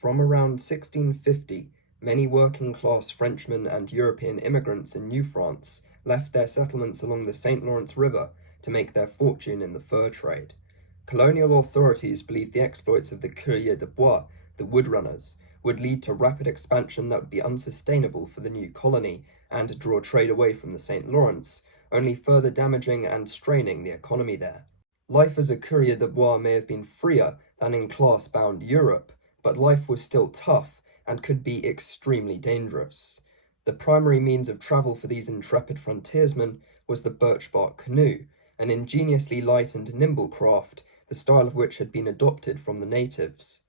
From around 1650, many working-class Frenchmen and European immigrants in New France left their settlements along the St. Lawrence River to make their fortune in the fur trade. Colonial authorities believed the exploits of the Coureur de Bois, the woodrunners, would lead to rapid expansion that would be unsustainable for the new colony and draw trade away from the St. Lawrence, only further damaging and straining the economy there. Life as a Coureur de Bois may have been freer than in class-bound Europe, but life was still tough and could be extremely dangerous. The primary means of travel for these intrepid frontiersmen was the birch-bark canoe, an ingeniously light and nimble craft, the style of which had been adopted from the natives.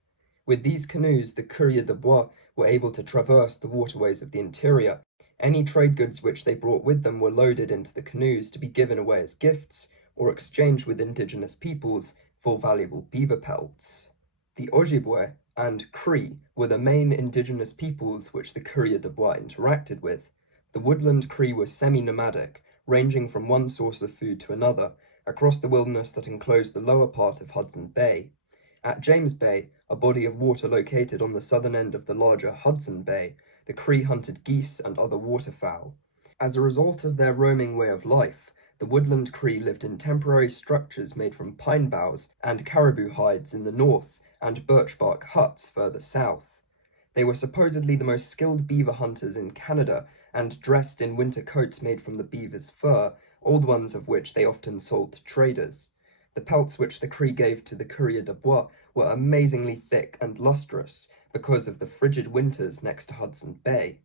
With these canoes, the Coureur de Bois were able to traverse the waterways of the interior. Any trade goods which they brought with them were loaded into the canoes to be given away as gifts or exchanged with indigenous peoples for valuable beaver pelts. The Ojibwe and Cree were the main indigenous peoples which the Coureur de Bois interacted with. The woodland Cree were semi-nomadic, ranging from one source of food to another, across the wilderness that enclosed the lower part of Hudson Bay. At James Bay, a body of water located on the southern end of the larger Hudson Bay, the Cree hunted geese and other waterfowl. As a result of their roaming way of life, the woodland Cree lived in temporary structures made from pine boughs and caribou hides in the north and birch bark huts further south. They were supposedly the most skilled beaver hunters in Canada and dressed in winter coats made from the beaver's fur, old ones of which they often sold to traders. The pelts which the Cree gave to the Coureur de Bois were amazingly thick and lustrous because of the frigid winters next to Hudson Bay.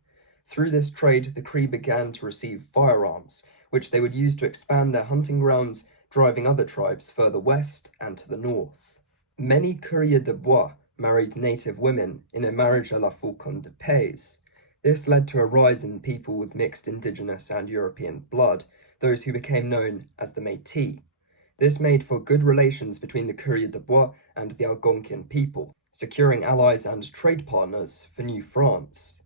Through this trade, the Cree began to receive firearms, which they would use to expand their hunting grounds, driving other tribes further west and to the north. Many Coureurs de Bois married native women in a marriage à la Faucon de Pays. This led to a rise in people with mixed indigenous and European blood, those who became known as the Métis. This made for good relations between the Coureurs de Bois and the Algonquian people, securing allies and trade partners for New France.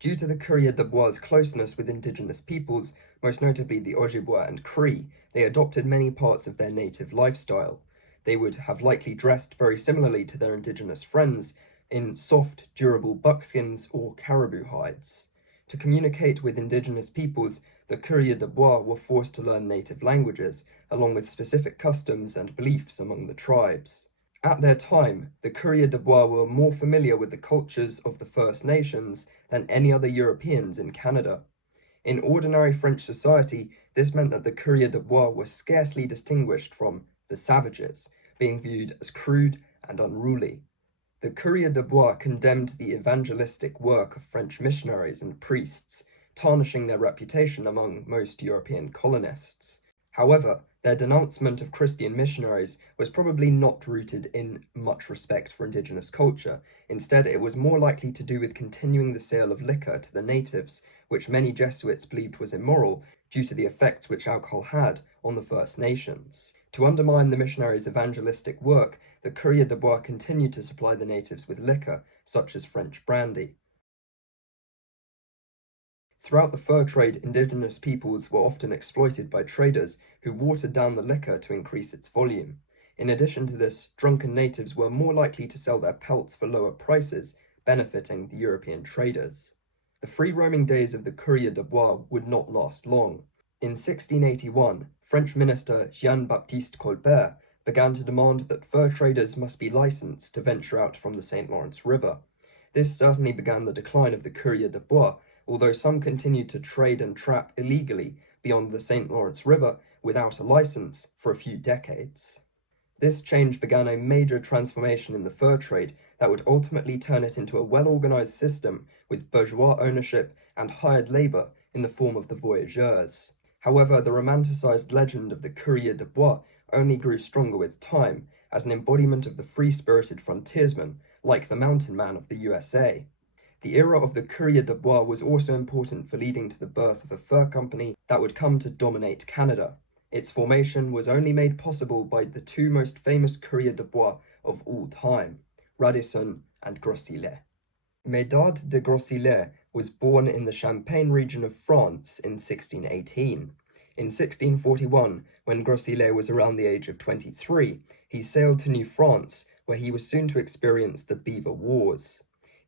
Due to the Coureurs de Bois' closeness with indigenous peoples, most notably the Ojibwe and Cree, they adopted many parts of their native lifestyle. They would have likely dressed very similarly to their indigenous friends, in soft, durable buckskins or caribou hides. To communicate with indigenous peoples, the Coureurs de Bois were forced to learn native languages, along with specific customs and beliefs among the tribes. At their time, the Coureurs de Bois were more familiar with the cultures of the First Nations than any other Europeans in Canada. In ordinary French society, this meant that the Coureurs de Bois were scarcely distinguished from the savages, being viewed as crude and unruly. The Coureurs de Bois condemned the evangelistic work of French missionaries and priests, tarnishing their reputation among most European colonists. However, their denouncement of Christian missionaries was probably not rooted in much respect for indigenous culture. Instead, it was more likely to do with continuing the sale of liquor to the natives, which many Jesuits believed was immoral due to the effects which alcohol had on the First Nations. To undermine the missionaries' evangelistic work, the Coureurs de Bois continued to supply the natives with liquor, such as French brandy. Throughout the fur trade, indigenous peoples were often exploited by traders who watered down the liquor to increase its volume. In addition to this, drunken natives were more likely to sell their pelts for lower prices, benefiting the European traders. The free-roaming days of the Coureurs de Bois would not last long. In 1681, French minister Jean-Baptiste Colbert began to demand that fur traders must be licensed to venture out from the St. Lawrence River. This certainly began the decline of the Coureurs de Bois, although some continued to trade and trap illegally beyond the St. Lawrence River without a license for a few decades. This change began a major transformation in the fur trade that would ultimately turn it into a well-organized system with bourgeois ownership and hired labor in the form of the voyageurs. However, the romanticized legend of the Coureurs de Bois only grew stronger with time as an embodiment of the free-spirited frontiersman, like the mountain man of the USA. The era of the Coureurs de Bois was also important for leading to the birth of a fur company that would come to dominate Canada. Its formation was only made possible by the two most famous Coureurs de Bois of all time, Raddison and Groseilliers. Médard de Groseilliers was born in the Champagne region of France in 1618. In 1641, when Groseilliers was around the age of 23, he sailed to New France, where he was soon to experience the Beaver Wars.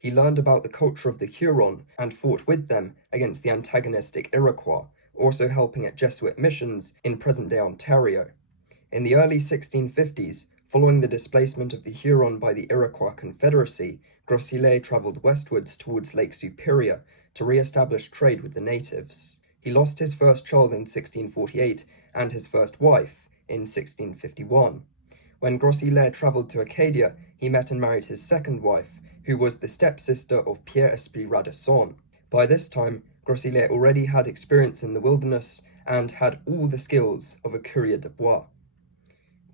He learned about the culture of the Huron and fought with them against the antagonistic Iroquois, also helping at Jesuit missions in present-day Ontario. In the early 1650s, following the displacement of the Huron by the Iroquois Confederacy, Groseilliers travelled westwards towards Lake Superior to re-establish trade with the natives. He lost his first child in 1648 and his first wife in 1651. When Groseilliers travelled to Acadia, he met and married his second wife, who was the stepsister of Pierre Esprit Raddison. By this time, Groseilliers already had experience in the wilderness and had all the skills of a coureur de bois.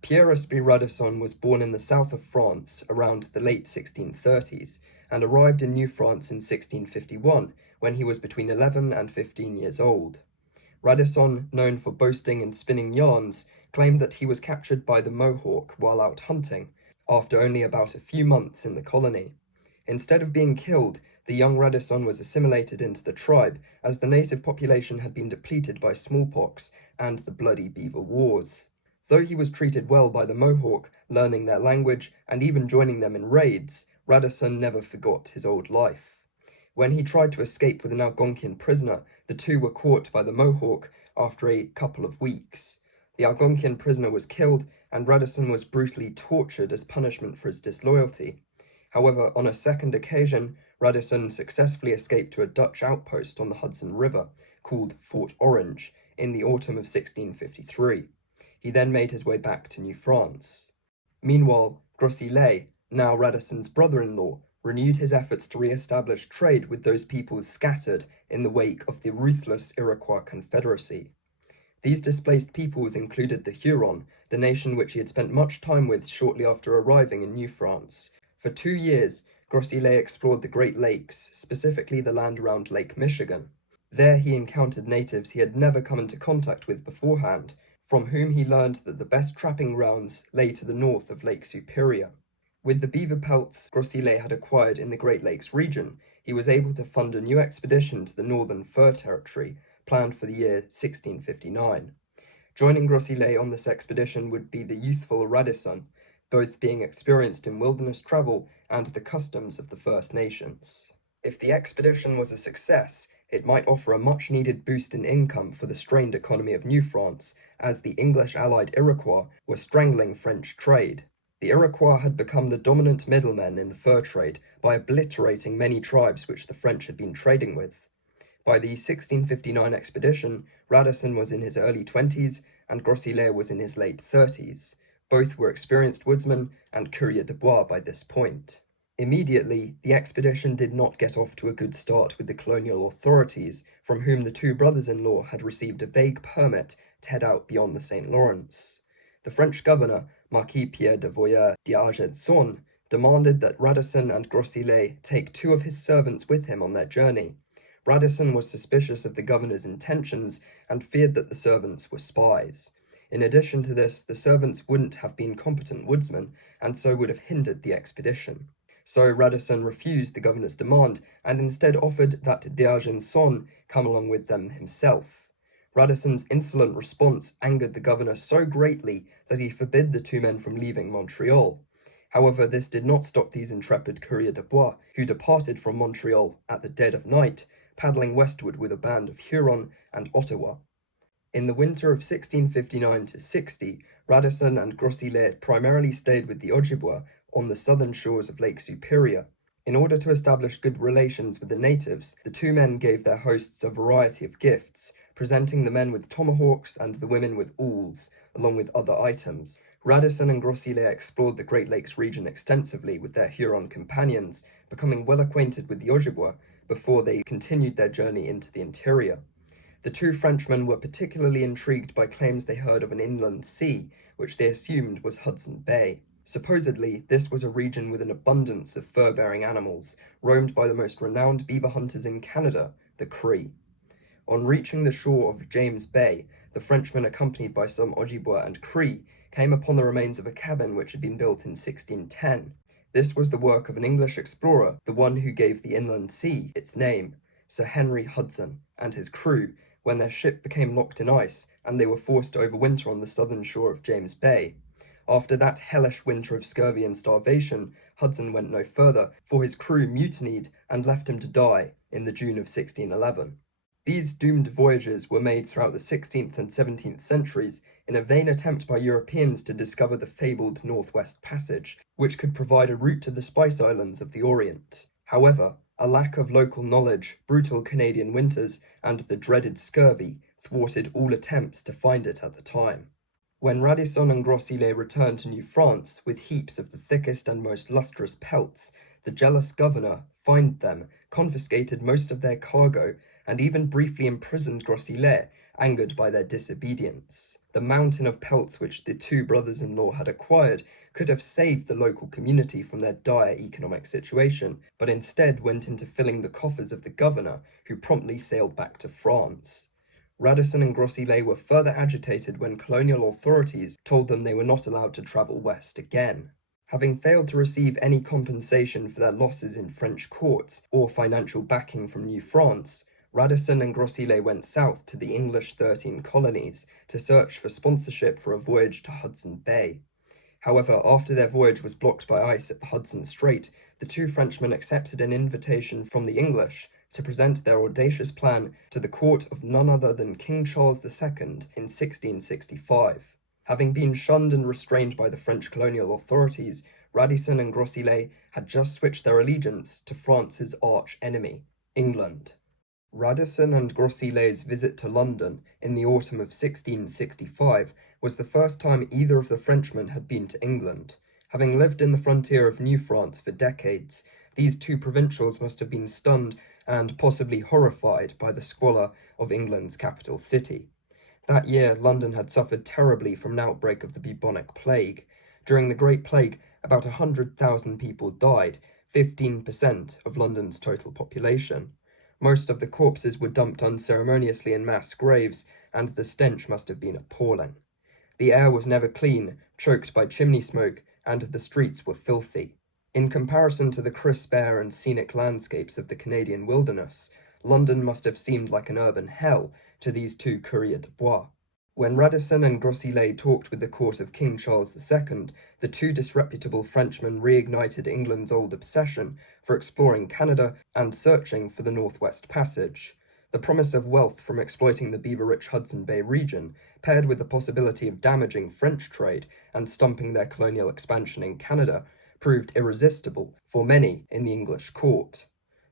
Pierre Esprit Raddison was born in the south of France around the late 1630s and arrived in New France in 1651 when he was between 11 and 15 years old. Raddison, known for boasting and spinning yarns, claimed that he was captured by the Mohawk while out hunting, after only about a few months in the colony. Instead of being killed, the young Raddison was assimilated into the tribe, as the native population had been depleted by smallpox and the Bloody Beaver Wars. Though he was treated well by the Mohawk, learning their language and even joining them in raids, Raddison never forgot his old life. When he tried to escape with an Algonquian prisoner, the two were caught by the Mohawk after a couple of weeks. The Algonquian prisoner was killed, and Raddison was brutally tortured as punishment for his disloyalty. However, on a second occasion, Raddison successfully escaped to a Dutch outpost on the Hudson River, called Fort Orange, in the autumn of 1653. He then made his way back to New France. Meanwhile, Groseilliers, now Raddison's brother-in-law, renewed his efforts to re-establish trade with those peoples scattered in the wake of the ruthless Iroquois Confederacy. These displaced peoples included the Huron, the nation which he had spent much time with shortly after arriving in New France. For 2 years, Groseilliers explored the Great Lakes, specifically the land around Lake Michigan. There he encountered natives he had never come into contact with beforehand, from whom he learned that the best trapping grounds lay to the north of Lake Superior. With the beaver pelts Groseilliers had acquired in the Great Lakes region, he was able to fund a new expedition to the Northern Fur Territory, planned for the year 1659. Joining Groseilliers on this expedition would be the youthful Raddison, both being experienced in wilderness travel and the customs of the First Nations. If the expedition was a success, it might offer a much-needed boost in income for the strained economy of New France, as the English-allied Iroquois were strangling French trade. The Iroquois had become the dominant middlemen in the fur trade by obliterating many tribes which the French had been trading with. By the 1659 expedition, Raddison was in his early 20s and Groseilliers was in his late 30s. Both were experienced woodsmen and coureurs de bois by this point. Immediately, the expedition did not get off to a good start with the colonial authorities, from whom the two brothers-in-law had received a vague permit to head out beyond the St. Lawrence. The French governor, Marquis Pierre de Voyer d'Argenson, demanded that Raddison and Groseilliers take 2 of his servants with him on their journey. Raddison was suspicious of the governor's intentions and feared that the servants were spies. In addition to this, the servants wouldn't have been competent woodsmen, and so would have hindered the expedition. So Raddison refused the governor's demand, and instead offered that d'Argenson come along with them himself. Raddison's insolent response angered the governor so greatly that he forbid the 2 men from leaving Montreal. However, this did not stop these intrepid coureurs de bois, who departed from Montreal at the dead of night, paddling westward with a band of Huron and Ottawa. In the winter of 1659-60, Raddison and Groseilliers primarily stayed with the Ojibwa on the southern shores of Lake Superior. In order to establish good relations with the natives, the 2 men gave their hosts a variety of gifts, presenting the men with tomahawks and the women with awls, along with other items. Raddison and Groseilliers explored the Great Lakes region extensively with their Huron companions, becoming well acquainted with the Ojibwa before they continued their journey into the interior. The 2 Frenchmen were particularly intrigued by claims they heard of an inland sea, which they assumed was Hudson Bay. Supposedly, this was a region with an abundance of fur-bearing animals, roamed by the most renowned beaver hunters in Canada, the Cree. On reaching the shore of James Bay, the Frenchmen, accompanied by some Ojibwa and Cree, came upon the remains of a cabin which had been built in 1610. This was the work of an English explorer, the one who gave the inland sea its name, Sir Henry Hudson, and his crew, when their ship became locked in ice and they were forced to overwinter on the southern shore of James Bay. After that hellish winter of scurvy and starvation, Hudson went no further, for his crew mutinied and left him to die in the June of 1611. These doomed voyages were made throughout the 16th and 17th centuries in a vain attempt by Europeans to discover the fabled Northwest Passage, which could provide a route to the Spice Islands of the Orient. However, a lack of local knowledge, brutal Canadian winters, and the dreaded scurvy thwarted all attempts to find it at the time. When Raddison and Groseilliers returned to New France with heaps of the thickest and most lustrous pelts, the jealous governor fined them, confiscated most of their cargo, and even briefly imprisoned Groseilliers, angered by their disobedience. The mountain of pelts which the two brothers-in-law had acquired could have saved the local community from their dire economic situation, but instead went into filling the coffers of the governor, who promptly sailed back to France. Raddison and Groseilliers were further agitated when colonial authorities told them they were not allowed to travel west again. Having failed to receive any compensation for their losses in French courts or financial backing from New France, Raddison and Groseilliers went south to the English 13 colonies to search for sponsorship for a voyage to Hudson Bay. However, after their voyage was blocked by ice at the Hudson Strait, the two Frenchmen accepted an invitation from the English to present their audacious plan to the court of none other than King Charles II in 1665. Having been shunned and restrained by the French colonial authorities, Raddison and Groseilliers had just switched their allegiance to France's arch enemy, England. Raddison and Groseilliers' visit to London in the autumn of 1665 was the first time either of the Frenchmen had been to England. Having lived in the frontier of New France for decades, these two provincials must have been stunned and possibly horrified by the squalor of England's capital city. That year, London had suffered terribly from an outbreak of the bubonic plague. During the Great Plague, about 100,000 people died, 15% of London's total population. Most of the corpses were dumped unceremoniously in mass graves, and the stench must have been appalling. The air was never clean, choked by chimney smoke, and the streets were filthy. In comparison to the crisp air and scenic landscapes of the Canadian wilderness, London must have seemed like an urban hell to these two coureurs de bois. When Raddison and Groseilliers talked with the court of King Charles II, the two disreputable Frenchmen reignited England's old obsession for exploring Canada and searching for the Northwest Passage. The promise of wealth from exploiting the beaver-rich Hudson Bay region, paired with the possibility of damaging French trade and stumping their colonial expansion in Canada, proved irresistible for many in the English court.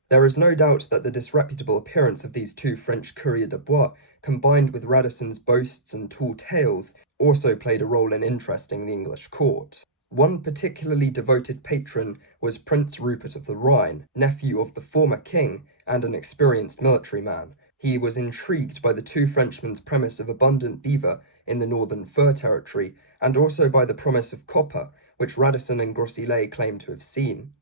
There is no doubt that the disreputable appearance of these two French coureurs de bois, combined with Raddison's boasts and tall tales, also played a role in interesting the English court. One particularly devoted patron was Prince Rupert of the Rhine, nephew of the former king and an experienced military man. He was intrigued by the two Frenchmen's premise of abundant beaver in the northern fur territory, and also by the promise of copper, which Raddison and Groseilliers claimed to have seen.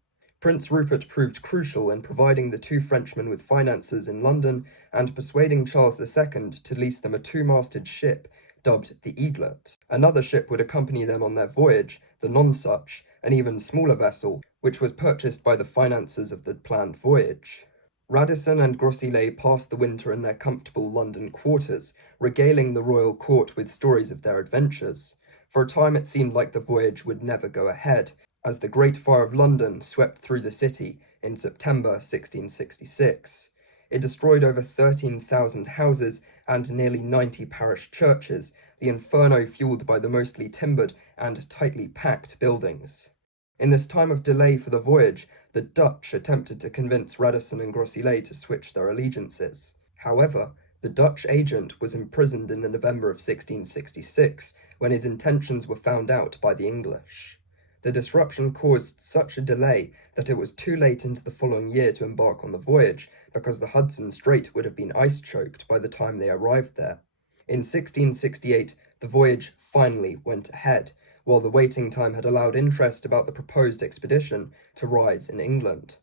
Prince Rupert proved crucial in providing the two Frenchmen with finances in London and persuading Charles II to lease them a two-masted ship dubbed the Eaglet. Another ship would accompany them on their voyage, the Nonsuch, an even smaller vessel, which was purchased by the finances of the planned voyage. Raddison and Groseilliers passed the winter in their comfortable London quarters, regaling the royal court with stories of their adventures. For a time it seemed like the voyage would never go ahead, as the Great Fire of London swept through the city in September 1666. It destroyed over 13,000 houses and nearly 90 parish churches, the inferno fueled by the mostly timbered and tightly packed buildings. In this time of delay for the voyage, the Dutch attempted to convince Raddison and Groseilliers to switch their allegiances. However, the Dutch agent was imprisoned in the November of 1666 when his intentions were found out by the English. The disruption caused such a delay that it was too late into the following year to embark on the voyage, because the Hudson Strait would have been ice-choked by the time they arrived there. In 1668, the voyage finally went ahead, while the waiting time had allowed interest about the proposed expedition to rise in England.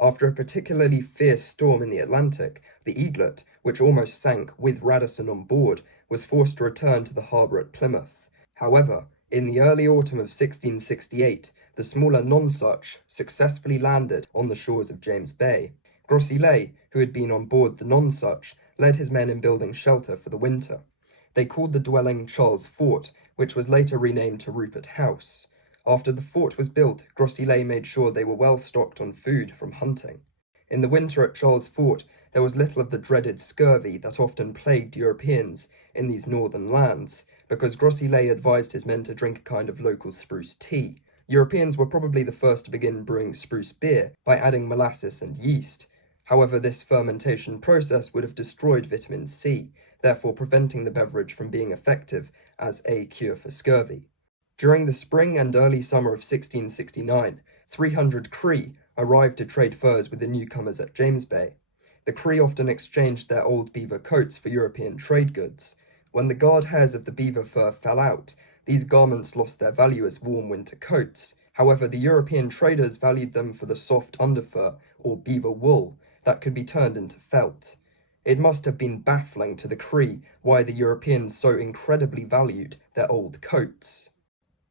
After a particularly fierce storm in the Atlantic, the Eaglet, which almost sank with Raddison on board, was forced to return to the harbour at Plymouth. However, in the early autumn of 1668, the smaller Nonsuch successfully landed on the shores of James Bay. Groseilliers, who had been on board the Nonsuch, led his men in building shelter for the winter. They called the dwelling Charles Fort, which was later renamed to Rupert House. After the fort was built, Groseilliers made sure they were well stocked on food from hunting. In the winter at Charles Fort, there was little of the dreaded scurvy that often plagued Europeans in these northern lands, because Groseilliers advised his men to drink a kind of local spruce tea. Europeans were probably the first to begin brewing spruce beer by adding molasses and yeast. However, this fermentation process would have destroyed vitamin C, therefore preventing the beverage from being effective as a cure for scurvy. During the spring and early summer of 1669, 300 Cree arrived to trade furs with the newcomers at James Bay. The Cree often exchanged their old beaver coats for European trade goods. When the guard hairs of the beaver fur fell out, these garments lost their value as warm winter coats. However, the European traders valued them for the soft underfur, or beaver wool, that could be turned into felt. It must have been baffling to the Cree why the Europeans so incredibly valued their old coats.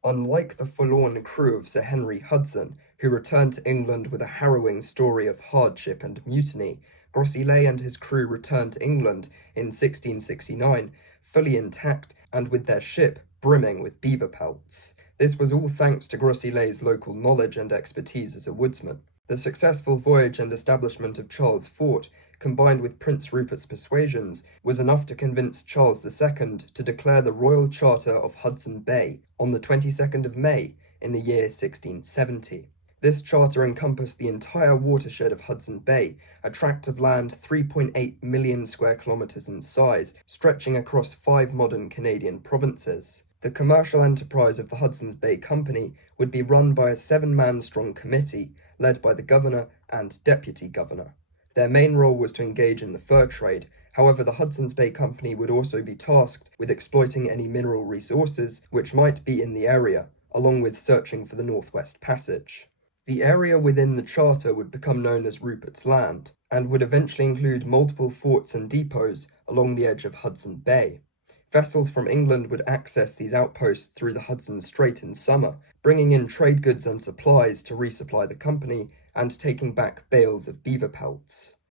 Unlike the forlorn crew of Sir Henry Hudson, who returned to England with a harrowing story of hardship and mutiny, Groseilliers and his crew returned to England in 1669, fully intact and with their ship brimming with beaver pelts. This was all thanks to Groseilliers' local knowledge and expertise as a woodsman. The successful voyage and establishment of Charles Fort, combined with Prince Rupert's persuasions, was enough to convince Charles II to declare the Royal Charter of Hudson Bay on the 22nd of May in the year 1670. This charter encompassed the entire watershed of Hudson Bay, a tract of land 3.8 million square kilometres in size, stretching across 5 modern Canadian provinces. The commercial enterprise of the Hudson's Bay Company would be run by a 7-man strong committee, led by the governor and deputy governor. Their main role was to engage in the fur trade. However, the Hudson's Bay Company would also be tasked with exploiting any mineral resources which might be in the area, along with searching for the Northwest Passage. The area within the charter would become known as Rupert's Land, and would eventually include multiple forts and depots along the edge of Hudson Bay. Vessels from England would access these outposts through the Hudson Strait in summer, bringing in trade goods and supplies to resupply the company and taking back bales of beaver pelts.